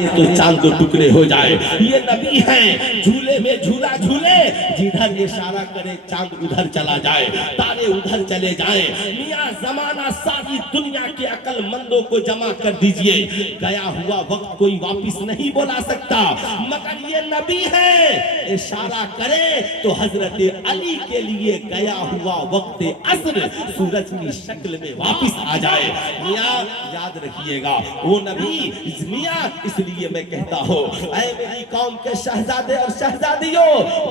کرے تو چاند دو ٹکڑے ہو جائے. یہ نبی ہیں جھولے میں جھولا جھولے, جدھر اشارہ کرے چاند ادھر چلا جائے, تارے ادھر چلے جائیں. میاں زمانہ ساری دنیا کے عقل مندوں کو جمع کر دیجئے, گیا ہوا وقت کوئی واپس نہیں بلا سکتا, مگر یہ نبی ہے اشارہ کرے تو حضرت علی کے لیے گیا ہوا وقت عصر سورج کی شکل میں واپس آ جائے. میاں یاد رکھیے گا وہ نبی میاں, اس لیے میں کہتا ہوں اے میری قوم کے شہزادے اور شہزادیوں,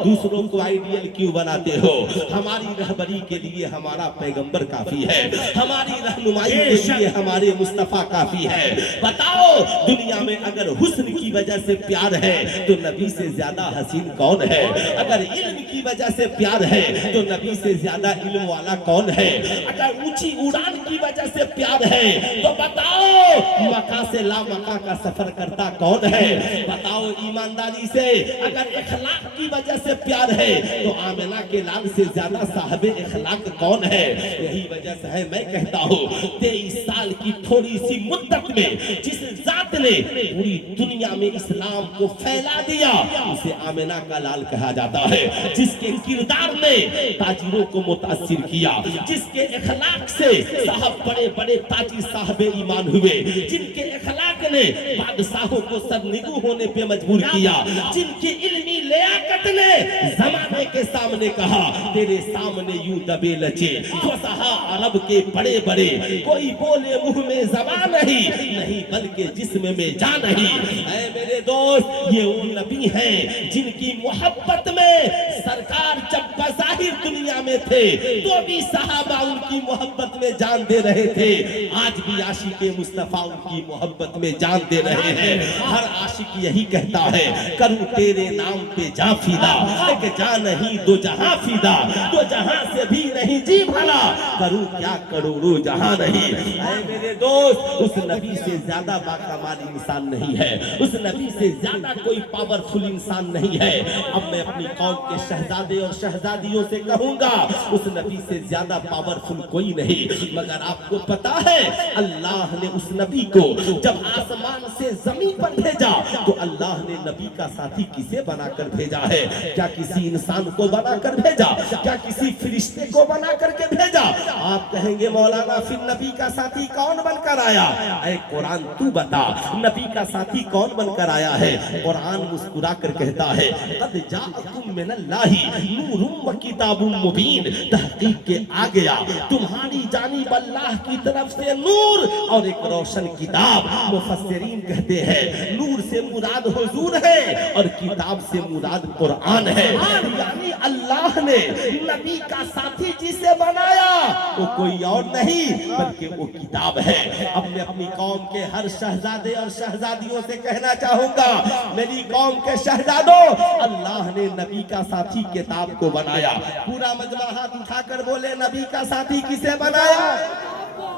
دوسروں کو آئیڈیل کیوں بناتے ہو؟ ہماری رہبری کے لیے ہمارا پیغمبر کافی ہے, ہماری رہنمائی کے لیے ہمارے مصطفیٰ کافی ہے. بتاؤ دنیا میں اگر حسن کی وجہ سے پیار ہے تو نبی سے زیادہ حسین کون ہے؟ اگر علم کی وجہ سے پیار ہے تو نبی سے زیادہ علم والا کون ہے؟ اگر اونچی اڑان کی وجہ سے پیار ہے تو بتاؤ مکہ سے لا مکہ کا سفر کرتا کون ہے؟ بتاؤ ایمانداری سے اگر اخلاق کی وجہ سے پیار ہے تو آمنہ کے لال سے زیادہ صاحب اخلاق کون ہے؟ یہی وجہ سے ہے میں کہتا ہوں 23 سال کی تھوڑی سی مدت میں جس ذات نے پوری دنیا میں اسلام کو پھیلا دیا اسے آمنہ کا لال کہا جاتا ہے. جس کے کردار نے تاجروں کو متاثر کیا, جس کے اخلاق سے صاحب بڑے بڑے تاجر صاحب ایمان ہوئے, جن کے اخلاق نے بادشاہوں کو سرنگو ہونے پہ مجبور کیا, جن کی علمی لیاقت نے زمانے کے سامنے کہا تیرے سامنے یوں دبے لچے فصحا عرب کے بڑے بڑے, کوئی بولے منہ میں زبان نہیں بلکہ جسم میں جان نہیں. اے میرے دوست یہ وہ نبی ہیں جن کی محبت میں سرکار جب بظاہر دنیا میں تھے تو بھی صحابہ ان کی محبت میں جان دے رہے تھے, آج بھی عاشق مصطفیٰ ان کی محبت میں جان دے رہے ہیں. ہر عاشق یہی کہتا ہے کروں تیرے نام پہ جاں فدا, ایک جاں نہیں دو جہاں فدا, دو جہاں سے بھی نہیں جی بھلا, کروں کیا کروڑوں جہاں نہیں. اے میرے دوست اس نبی سے زیادہ باکمال انسان نہیں ہے, اس نبی سے زیادہ کوئی پاورفل انسان نہیں ہے. اب میں اپنی قوم کے شہزادے اور شہزادیوں سے کہوں گا اس نبی سے زیادہ پاورفل کوئی نہیں, مگر آپ کو پتا ہے اللہ نے اس نبی کو جب آسمان سے زمین پر بھیجا تو اللہ نے نبی کا ساتھی کسے بنا کر بھیجا ہے؟ کیا کسی انسان کو بنا کر بھیجا؟ کیا کسی فرشتے کو بنا کر کے بھیجا؟ آپ کہیں گے مولانا پھر نبی کا ساتھی کون بن کر آیا؟ اے قرآن تو بتا نبی کا ساتھی کون بن کر آیا ہے؟ قرآن مسکرا کر کہتا ہے قد جاءکم من اللہ نور و کتاب مبین, تحقیق کے آ گیا تمہاری جانب اللہ کی طرف سے نور اور ایک روشن کتاب. مفسرین کہتے ہیں نور سے مراد حضور ہے اور کتاب سے مراد قرآن ہے, یعنی اللہ نے نبی کا ساتھی جسے بنایا وہ کوئی اور نہیں بلکہ وہ کتاب ہے. اب میں اپنی قوم کے ہر شہزادے اور شہزادیوں سے کہنا چاہوں گا میری قوم کے شہزادوں اللہ نے نبی کا ساتھی کتاب کو بنایا. پورا مجمع ہاتھ اٹھا کر بولے نبی کا ساتھی کسے بنایا؟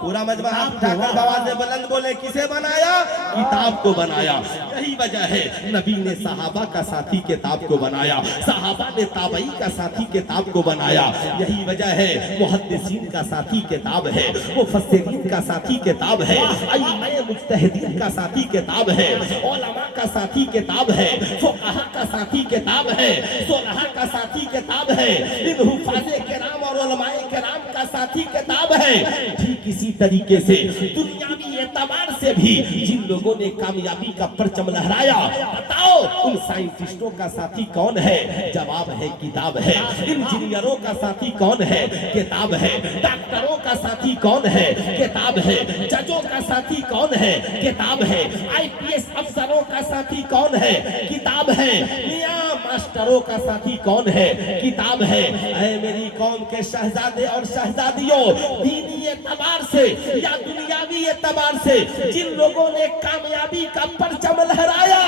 پورا مجمع ہاتھ اٹھا کر آواز بلند بولے کسے بنایا؟ کتاب کو بنایا. یہی وجہ ہے نبی نے صحابہ کا ساتھی کتاب کو بنایا, صحابہ نے تابعی کا ساتھی کتاب کو بنایا. یہی وجہ ہے محدثین کا ساتھی کتاب ہے, مفسرین کا ساتھی کتاب ہے, ائمہ مجتہدین کا ساتھی کتاب ہے, علماء کا ساتھی کتاب ہے, فقہاء کا ساتھی کتاب ہے, صلحاء کا ساتھی کتاب ہے, ان حفاظ کرام اور علماء کرام کا ساتھی کتاب ہے. ٹھیک اسی طریقے سے دنیاوی اعتبار سے بھی جن لوگوں نے کامیابی کا پرچم لہرایا بتاؤ ان سائنٹسٹوں کا ساتھی کون ہے؟ جواب ہے کتاب ہے. انجینئروں کا ساتھی کون ہے؟ کتاب ہے. ڈاکٹروں کا ساتھی کون ہے؟ کتاب ہے. ججوں کا ساتھی کون ہے؟ کتاب ہے. آئی پی ایس افسروں کا ساتھی کون ہے؟ کتاب ہے. میاں ماسٹروں کا ساتھی کون ہے؟ کتاب ہے. اے میری قوم کے شہزادے اور شہزادیوں دینی اعتبار سے یا دنیاوی اعتبار سے جن لوگوں نے کامیابی کا پرچم لہرایا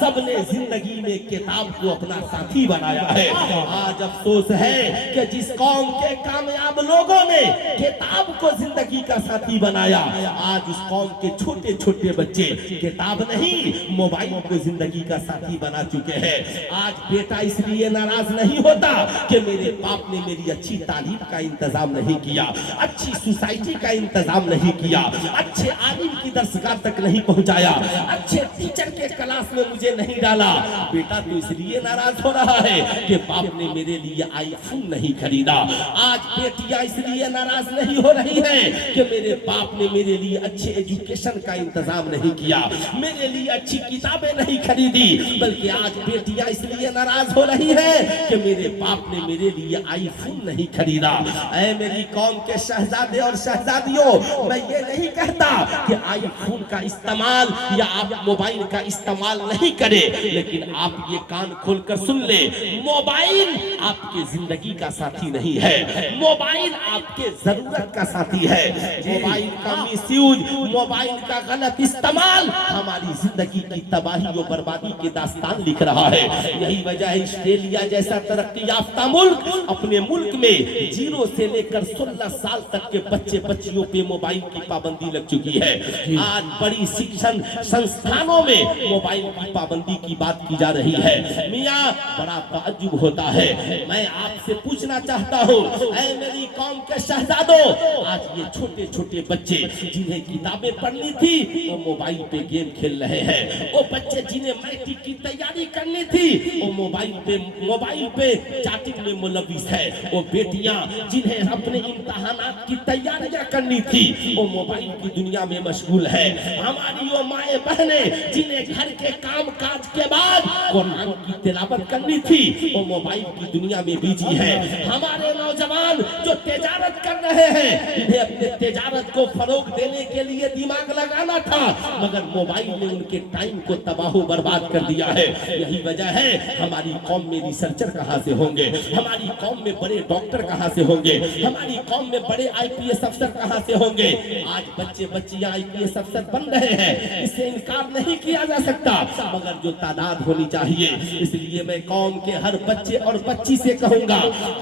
सब ने जिंदगी में किताब को अपना साथी बनाया है। आज अफसोस है कि जिस कौम के कामयाब लोगों ने किताब को जिंदगी का साथी बनाया, आज उस कौम के छोटे छोटे बच्चे किताब नहीं मोबाइल को जिंदगी का साथी बना चुके हैं। आज बेटा इसलिए नाराज नहीं होता कि मेरे बाप ने मेरी अच्छी तालीम का इंतजाम नहीं किया, अच्छी सोसाइटी का इंतजाम नहीं किया, अच्छे आलिम की दरसगाह तक नहीं पहुंचाया, अच्छे टीचर के क्लास में मुझे नहीं डाला। बेटा तो इसलिए नाराज हो रहा है कि बाप ने मेरे लिए आईफोन नहीं खरीदा। आज बेटियां इसलिए नाराज नहीं हो रही है कि मेरे बाप ने मेरे लिए अच्छे एजुकेशन का इंतजाम नहीं किया, मेरे लिए अच्छी किताबें नहीं खरीदी, बल्कि आज बेटियां इसलिए नाराज हो रही है कि मेरे बाप ने मेरे लिए आईफोन नहीं खरीदा। ऐ मेरी कौम के शहजादे और शहजादियों, मैं ये नहीं कहता कि आईफोन का इस्तेमाल या आप मोबाइल का इस्तेमाल नहीं करें, लेकिन आप ये कान खोलकर सुन ले, मोबाइल आपके जिंदगी का साथी नहीं है, मोबाइल आपके जरूरत का साथी है। मोबाइल का मिसयूज, मोबाइल का गलत इस्तेमाल हमारी जिंदगी की तबाही और बर्बादी की दास्तान लिख रहा है। यही वजह है ऑस्ट्रेलिया जैसा तरक्की याफ्ता मुल्क अपने मुल्क में 0 से लेकर 16 साल तक के बच्चे बच्चियों पे मोबाइल की पाबंदी लग चुकी है। आज बड़ी शिक्षण संस्थानों में मोबाइल की पाबंदी की बात की जा रही है। मियां बड़ा ताज्जुब होता है। मैं आपसे पूछना चाहता हूँ, ऐ मेरी कौम के शहजादों, आज ये छोटे छोटे बच्चे जिन्हें किताबें पढ़नी थी वो मोबाइल पे गेम खेल रहे हैं। वो बच्चे जिन्हें मैट्रिक की तैयारी करनी थी वो मोबाइल पे चैटिंग में मुलविस है। वो बेटियां जिन्हें अपने इम्तिहानात की तैयारियां करनी थी वो मोबाइल की दुनिया में मशगूल है। हमारी वो माए बहने जिन्हें घर के काम काज के बाद कुरान की तिलावत करनी थी वो मोबाइल की दुनिया में बिजी है। हमारे नौजवान जो तिजारत कर रहे हैं, इन्हें अपने तिजारत को फरोग देने के लिए दिमाग लगाना था, मगर मोबाइल ने उनके टाइम को तबाह बर्बाद कर दिया है। यही वजह है हमारी कौम में रिसर्चर कहाँ से होंगे, हमारी कौम में बड़े डॉक्टर कहाँ से होंगे, हमारी कौम में बड़े आईपीएस अफसर कहाँ से होंगे। आज बच्चे बच्चियां आईपीएस अफसर बन रहे हैं, इससे इनकार नहीं किया जा सकता, मगर जो तादाद होनी चाहिए। इसलिए मैं कौम के हर बच्चे और बच्ची से कहूंगा,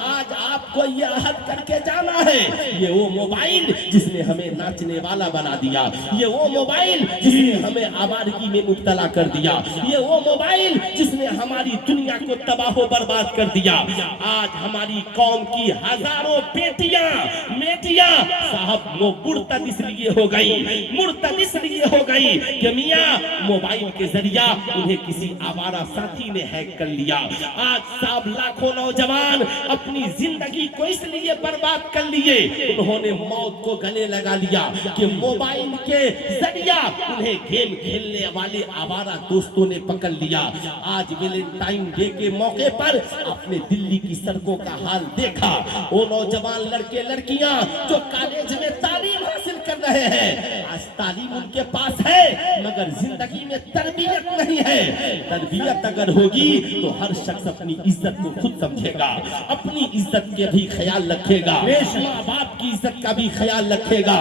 आज आपको ये अहद करके जाना है, ये वो मोबाइल जिसने हमें नाचने वाला बना दिया, ये वो मोबाइल जिसने हमें आवारगी में मुब्तला कर दिया, ये वो मोबाइल जिसने हमारी दुनिया को तबाह बर्बाद कर दिया। आज हमारी कौम की हजारों बेटियां साहब वो मुर्तद इसलिए हो गई कि मियां मोबाइल के जरिया उन्हें किसी आवारा साथी ने हैक कर लिया। आज साहब लाखों नौजवान अपनी जिंदगी को इसलिए बर्बाद कर लिए, उन्होंने मौत को गले लगा लिया कि मोबाइल के जरिया उन्हें गेम खेलने वाले आवारा दोस्तों ने पकड़ लिया। आज वैलेंटाइन डे के मौके पर आपने दिल्ली की सड़कों का हाल देखा। वो नौजवान लड़के लड़कियां जो कॉलेज में तालीम हासिल कर रहे हैं, आज तालीम उनके पास है मगर जिंदगी में तरबियत नहीं है। तरबियत अगर होगी तो हर शख्स अपनी इज्जत को खुद समझेगा, अपनी इज्जत के भी ख्याल रखेगा, माँ बाप की इज्जत का भी ख्याल रखेगा।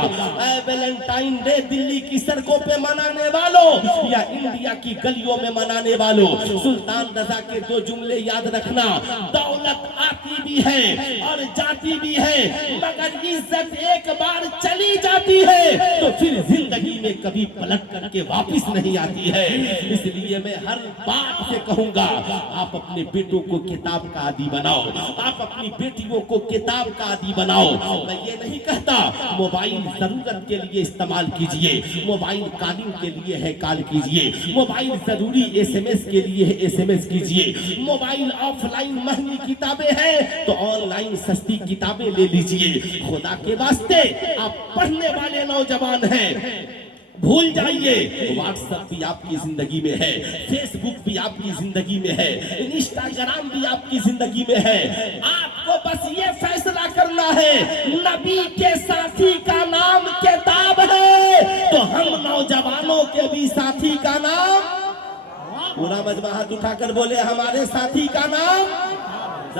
वैलेंटाइन डे दिल्ली की सड़कों पे मनाने वालों या इंडिया की गलियों में मनाने वालों, सुल्तान रजा के 2 जुमले याद रखना, दौलत आती भी है और जाती भी है, मगर इज्जत एक बार चली जाती है तो फिर जिंदगी में कभी पलट करके वापस नहीं आती है। इसलिए मैं हर बात से कहूंगा, आप अपने बेटों को किताब का आदी बनाओ, आप अपनी बेटियों को किताब का आदी बनाओ। मैं ये नहीं कहता मोबाइल जरूरत के लिए इस्तेमाल कीजिए, मोबाइल कालिंग के लिए है कॉल कीजिए, मोबाइल जरूरी एसएमएस के लिए है एसएमएस कीजिए, मोबाइल ऑफलाइन महंगी किताबें हैं तो ऑनलाइन सस्ती किताबें ले लीजिए। खुदा के वास्ते आप पढ़ने वाले नौजवान हैं, भूल जाइए व्हाट्सएप भी आपकी जिंदगी में है, फेसबुक भी आपकी जिंदगी में है, इंस्टाग्राम भी आपकी जिंदगी में है। आपको बस ये फैसला करना है, नबी के साथी का नाम किताब है तो हम नौजवानों के भी साथी का नाम, पूरा मजमा हाथ उठाकर बोले हमारे साथी का नाम,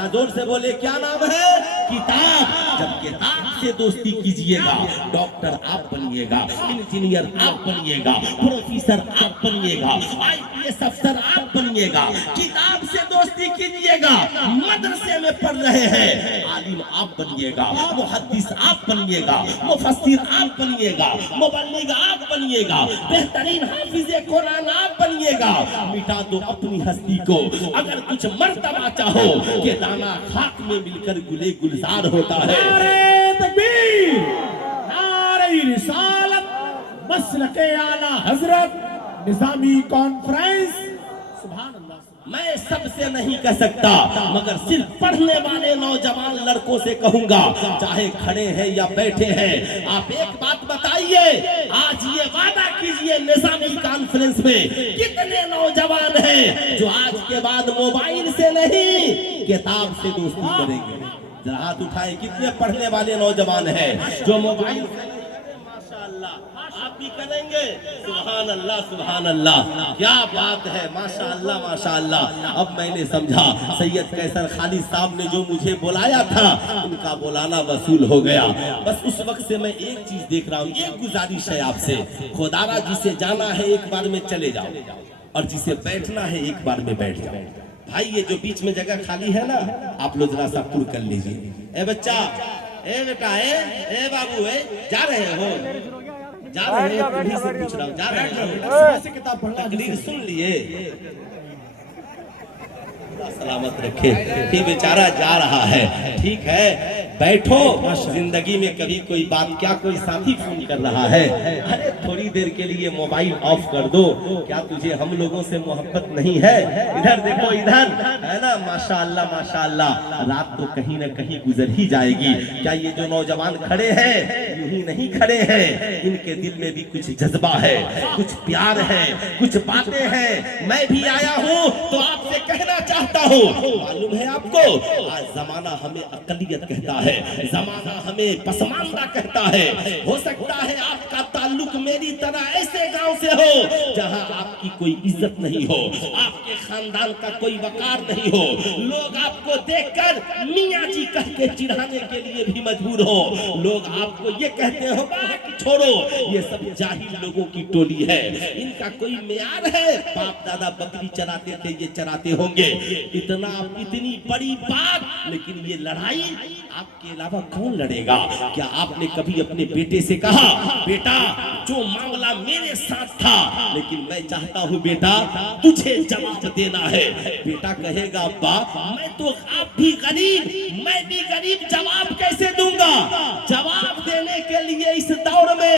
जोर से बोले क्या नाम है। किताब, जब किताब से दोस्ती कीजिएगा डॉक्टर आप बनिएगा, इंजीनियर आप बनिएगा, प्रोफेसर आप बनिएगा, आईपीएस अफसर आप बनिएगा। किताब से दोस्ती कीजिएगा, मदरसे में पढ़ रहे हैं आलिम आप बनिएगा, मुहद्दिस आप बनिएगा, मुफस्सिर आप बनिएगा, मुबल्लिग आप बनिएगा, बेहतरीन हाफिज़े कुरान आप बनिएगा। मिटा दो अपनी हस्ती को, अगर कुछ मर्तबा चाहो कि दाना खाक में मिलकर गुले गुलजार होता है। नारे तकबीर, नारे रिसालत, मसलके आला हजरत, निजामी कॉन्फ्रेंस। सुभान अल्लाह। मैं सबसे नहीं कह सकता, मगर सिर्फ पढ़ने वाले नौजवान लड़कों से कहूंगा, चाहे खड़े हैं या बैठे हैं, आप एक बात बताइए, आज ये वादा कीजिए निजामी कॉन्फ्रेंस में, कितने नौजवान हैं जो आज के बाद मोबाइल से नहीं किताब से दोस्ती करेंगे? जरा हाथ उठाए, कितने पढ़ने वाले नौजवान हैं जो मोबाइल से माशाअल्लाह आप भी करेंगे? सुभान अल्लाह, सुभान अल्लाह, क्या बात है, माशाअल्लाह माशाअल्लाह। अब मैंने समझा सैयद कैसर खालिद साहब ने जो मुझे बुलाया था उनका बुलाना वसूल हो गया। बस उस वक्त से मैं एक चीज देख रहा हूँ, एक गुजारिश है आपसे, खुदारा जिसे जाना है एक बार में चले जाओ, और जिसे बैठना है एक बार में बैठ जाओ। भाई ये जो बीच में जगह खाली है ना, आप लोग जरा सा पुर कर लीजिए। ए बच्चा, ए बेटा, ए बाबू, जा रहे हो? जा रहे हो? तुम्हीं से पूछ रहा हूँ, जा रहे हो? से किताब पढ़ना तकरीर सुन लिए? सलामत रखे, ये बेचारा जा रहा है, ठीक है, बैठो। जिंदगी में कभी कोई बात, क्या कोई साथी फोन कर रहा है, अरे थोड़ी देर के लिए मोबाइल ऑफ कर दो, क्या तुझे हम लोगों से मोहब्बत नहीं है? इधर देखो, इधर है ना, माशाअल्लाह माशाअल्लाह। रात तो कहीं ना कहीं गुजर ही जाएगी। क्या ये जो नौजवान खड़े हैं यूं ही नहीं खड़े हैं, इनके दिल में भी कुछ जज्बा है, कुछ प्यार है, कुछ बातें हैं। मैं भी आया हूँ तो आपसे कहना चाहता हूँ, मालूम है आपको, आज जमाना हमें अकलियत कहता है, जमाना हमें पसमानदा कहता है। हो सकता है आपका ताल्लुक मेरी तरह ऐसे गांव से हो जहां आपकी कोई इज्जत नहीं हो, आपके खानदान का कोई वकार नहीं हो, लोग आपको देखकर मियाँ जी कह के चिढ़ाने के लिए भी मजबूर हो, लोग आपको ये कहते हो कि छोड़ो, ये सब जाहिल लोगों की टोली है, इनका कोई मेयार है, बाप दादा बकरी चराते थे ये चराते होंगे। इतना इतनी बड़ी बात, लेकिन ये लड़ाई आपके अलावा कौन लड़ेगा? क्या आपने कभी अपने बेटे से कहा, बेटा जो मामला मेरे साथ था, लेकिन मैं चाहता हूँ बेटा तुझे जवाब देना है? बेटा कहेगा अब्बा मैं तो, आप भी गरीब मैं भी गरीब, जवाब कैसे दूंगा? जवाब देने के लिए इस दौर में